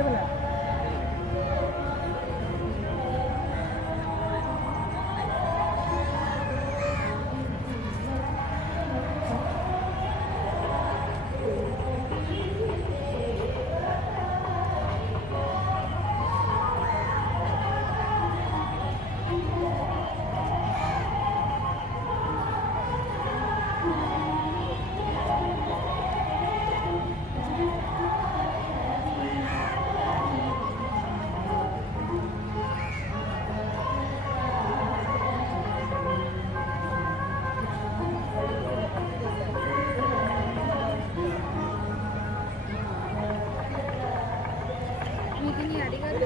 দেবে না వీటిని అడిగారు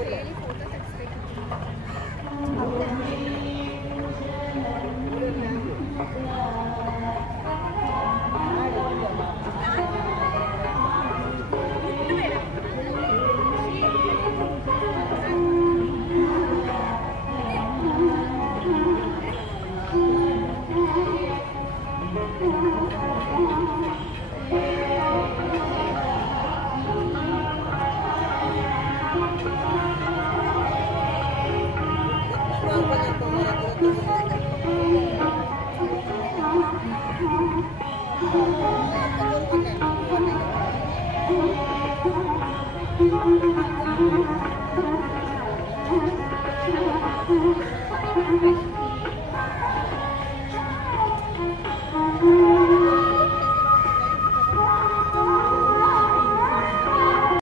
Thank you.